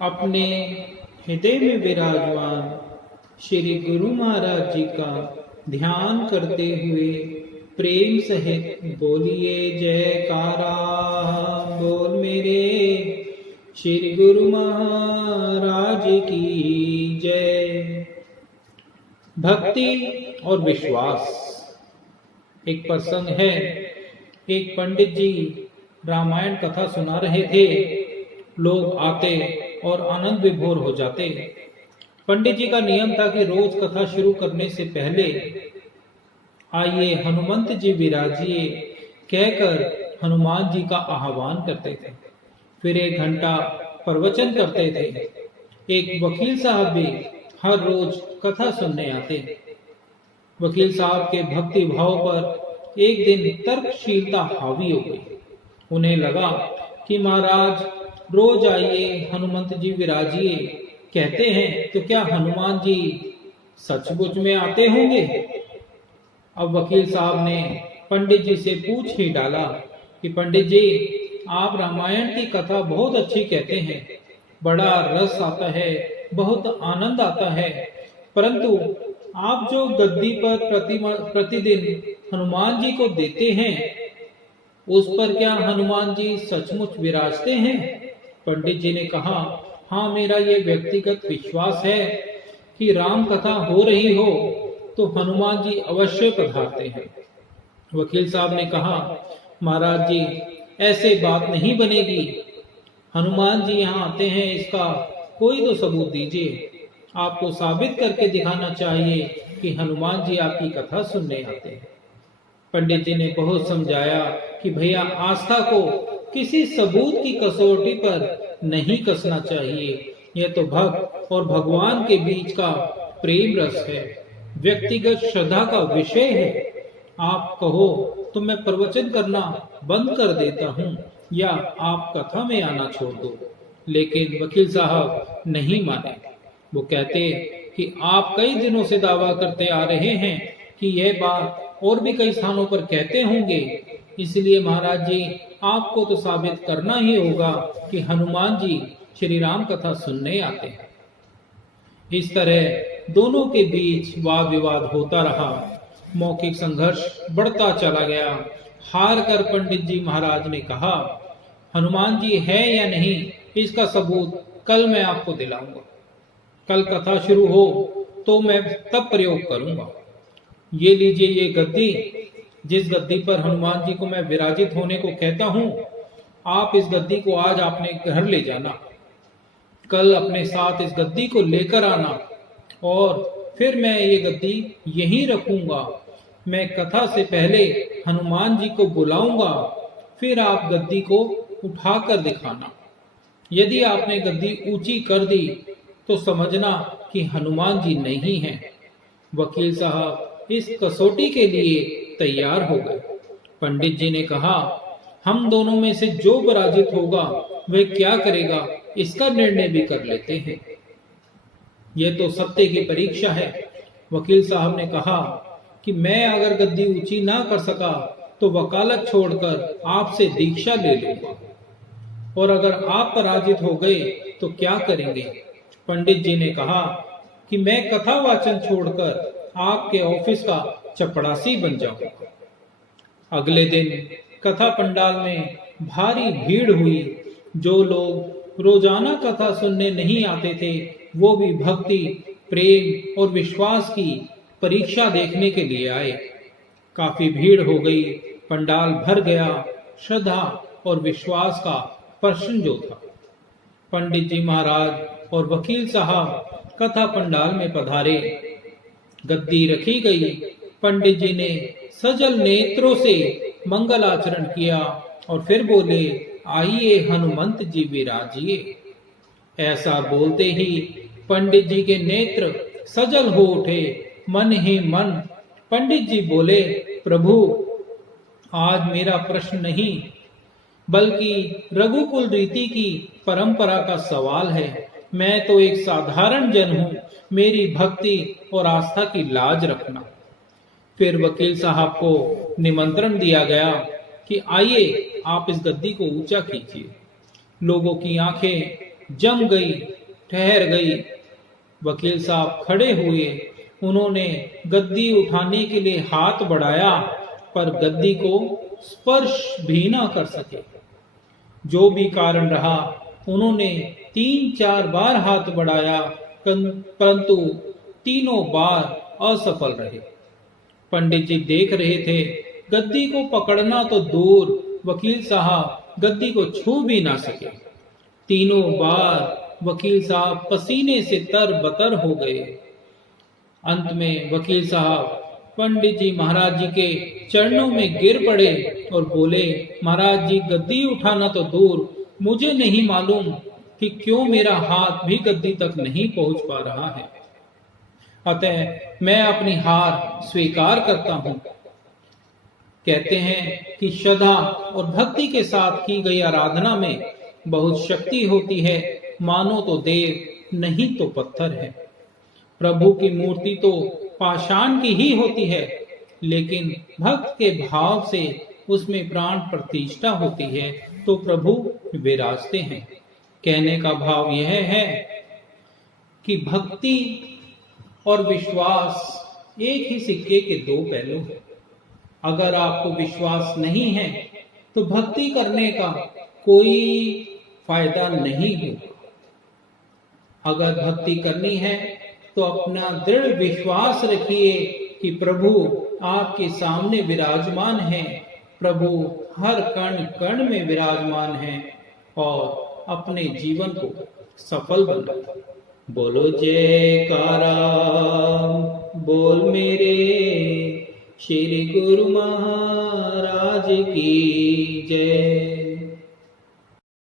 अपने हृदय में विराजमान श्री गुरु महाराज जी का ध्यान करते हुए प्रेम सहित बोलिए जयकारा। बोल मेरे श्री गुरु महाराज की जय। भक्ति और विश्वास। एक प्रसंग है, एक पंडित जी रामायण कथा सुना रहे थे। लोग आते और आनंद विभोर हो जाते। पंडित जी का नियम था कि रोज कथा शुरू करने से पहले आइए हनुमंत जी विराजिए कहकर हनुमान जी का आह्वान करते थे। फिर 1 घंटा प्रवचन करते थे। एक वकील साहब भी हर रोज कथा सुनने आते। वकील साहब के भक्ति भाव पर एक दिन तर्कशीलता हावी हो गई। उन्हें लगा कि महाराज रोज आइए हनुमंत जी विराजिए कहते हैं, तो क्या हनुमान जी सचमुच में आते होंगे? अब वकील साहब ने पंडित जी से पूछ ही डाला कि पंडित जी, आप रामायण की कथा बहुत अच्छी कहते हैं, बड़ा रस आता है, बहुत आनंद आता है, परंतु आप जो गद्दी पर प्रतिदिन हनुमान जी को देते हैं, उस पर क्या हनुमान जी सचमुच विराजते हैं? पंडित जी ने कहा, हाँ, मेरा ये व्यक्तिगत विश्वास है कि राम कथा हो रही हो तो हनुमान जी अवश्य पधारते हैं। वकील साहब ने कहा, महाराज जी, ऐसे बात नहीं बनेगी। हनुमान जी यहाँ आते हैं, इसका कोई तो सबूत दीजिए। आपको साबित करके दिखाना चाहिए कि हनुमान जी आपकी कथा सुनने आते हैं। पंडित जी ने बहुत समझाया कि भैया, आस्था को किसी सबूत की कसौटी पर नहीं कसना चाहिए। यह तो भक्त और भगवान के बीच का प्रेम रस है, व्यक्तिगत श्रद्धा का विषय है। आप कहो तो मैं प्रवचन करना बंद कर देता हूँ या आप कथा में आना छोड़ दो। लेकिन वकील साहब नहीं माने। वो कहते कि आप कई दिनों से दावा करते आ रहे हैं कि यह बात और भी कई स्थानों पर कहते होंगे, इसलिए महाराज जी, आपको तो साबित करना ही होगा कि हनुमान जी श्री राम कथा सुनने आते हैं। इस तरह दोनों के बीच वाद विवाद होता रहा। मौखिक संघर्ष बढ़ता चला गया। हार कर पंडित जी महाराज ने कहा, हनुमान जी है या नहीं, इसका सबूत कल मैं आपको दिलाऊंगा। कल कथा शुरू हो तो मैं तब प्रयोग करूंगा। ये लीजिए ये गद्दी, जिस गद्दी पर हनुमान जी को मैं विराजित होने को कहता हूँ, आप इस गद्दी को आज अपने घर ले जाना। कल अपने साथ इस गद्दी को लेकर आना और फिर मैं ये गद्दी यहीं रखूंगा। मैं कथा से पहले हनुमान जी को बुलाऊंगा, फिर आप गद्दी को उठाकर दिखाना। यदि आपने गद्दी ऊंची कर दी तो समझना कि हनुमान जी नहीं हैं। वकील साहब इस कसौटी के लिए तैयार हो गए। पंडित जी ने कहा, हम दोनों में से जो पराजित होगा वह क्या करेगा, इसका निर्णय भी कर लेते हैं। यह तो सत्य की परीक्षा है। वकील साहब ने कहा कि मैं अगर गद्दी ऊंची ना कर सका तो वकालत छोड़कर आपसे दीक्षा ले लूंगा, और अगर आप पराजित हो गए तो क्या करेंगे? पंडित जी ने कहा कि मैं कथा वाचन छोड़कर आपके ऑफिस का चपड़ासी बन जाऊंगा। अगले दिन कथा पंडाल में भारी भीड़ हुई। जो लोग रोजाना कथा सुनने नहीं आते थे, वो भी भक्ति, प्रेम और विश्वास की परीक्षा देखने के लिए आए। काफी भीड़ हो गई, पंडाल भर गया। श्रद्धा और विश्वास का प्रश्न जो था। पंडित जी महाराज और वकील साहब कथा पंडाल में पधारे। गद्दी रखी गई। पंडित जी ने सजल नेत्रों से मंगल आचरण किया और फिर बोले, आइए हनुमंत जी विराजिए। ऐसा बोलते ही पंडित जी के नेत्र सजल हो उठे। मन ही मन पंडित जी बोले, प्रभु, आज मेरा प्रश्न नहीं बल्कि रघुकुल रीति की परंपरा का सवाल है। मैं तो एक साधारण जन हूँ, मेरी भक्ति और आस्था की लाज रखना। फिर वकील साहब को निमंत्रण दिया गया कि आइए आप इस गद्दी को ऊंचा कीजिए। लोगों की आंखें जम गई, ठहर गई। वकील साहब खड़े हुए, उन्होंने गद्दी उठाने के लिए हाथ बढ़ाया, पर गद्दी को स्पर्श भी ना कर सके। जो भी कारण रहा, उन्होंने 3-4 बार हाथ बढ़ाया, परंतु तीनों बार असफल रहे। पंडित जी देख रहे थे, गद्दी को पकड़ना तो दूर, वकील साहब गद्दी को छू भी ना सके। तीनों बार वकील साहब पसीने से तरबतर हो गए। अंत में वकील साहब पंडित जी महाराज जी के चरणों में गिर पड़े और बोले, महाराज जी गद्दी उठाना तो दूर, मुझे नहीं मालूम कि क्यों मेरा हाथ भी गद्दी तक नहीं पहुंच पा रहा है। अतः मैं अपनी हार स्वीकार करता हूं। कहते हैं कि श्रद्धा और भक्ति के साथ की गई आराधना में बहुत शक्ति होती है। मानो तो देव, नहीं तो पत्थर है। प्रभु की मूर्ति तो पाषाण की ही होती है, लेकिन भक्त के भाव से उसमें प्राण प्रतिष्ठा होती है, तो प्रभु विराजते हैं। कहने का भाव यह है कि भक्ति और विश्वास एक ही सिक्के के दो पहलू हैं। अगर आपको विश्वास नहीं है तो भक्ति करने का कोई फायदा नहीं होगा। अगर भक्ति करनी है तो अपना दृढ़ विश्वास रखिए कि प्रभु आपके सामने विराजमान है। प्रभु हर कण कण में विराजमान है और अपने जीवन को सफल बनाए। बोलो जयकारा, बोल मेरे श्री गुरु महाराज की जय।